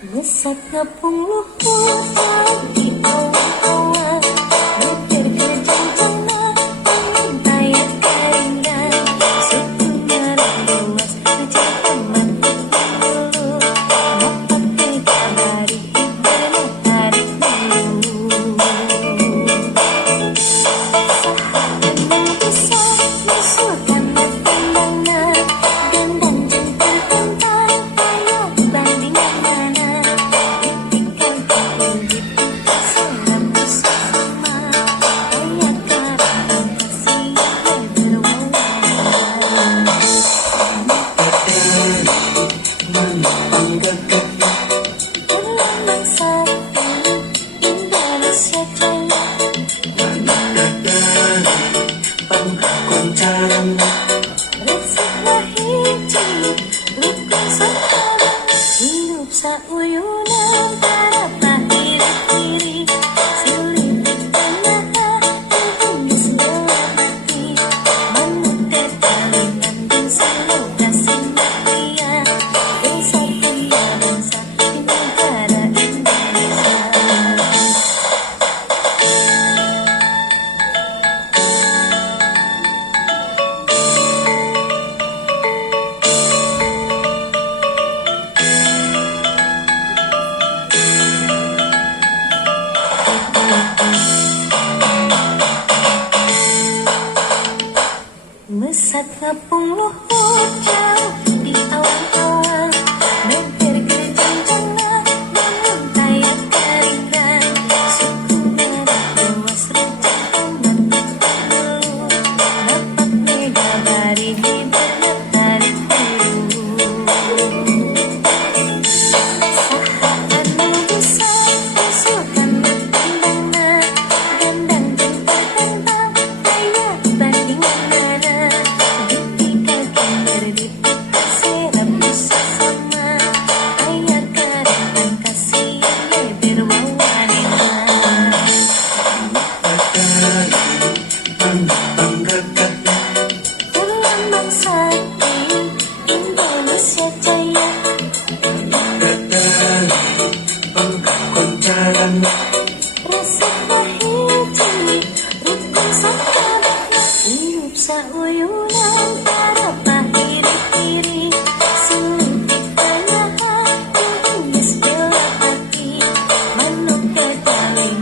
Mesat ngapung luhur jauh di awan-awan, mikir kejanjana mengintai keringan, suku merah luas sejak taman dulu, dapat dikabari ibaratnya tarik dulu. Sahabat bisa musuhkan pandangan, gandang jengkel tentang ayo bandingan mana. Sauyunan para pahiri-hiri, silih tanah hubungi segala hati, manut tertalinan dan selalu kasih mulia, bangsa punya bangsa di negara Indonesia. Mesat ngapung luhur jauh di awan-awan, mikir kejanjana mengintai keringan, suku merah luas rejang taman dulu, dapat megabari ibaratnya tarik dulu. Sahabatmu bisa musuhkan pandangan, gandang jengkel tentang ayo bandingan mana. Indonesia Jaya, rasakan hiji rukun sakara, hidup sauyunan para pahiri-hiri, sulit ditanya hubungi segala hati, manut kejaling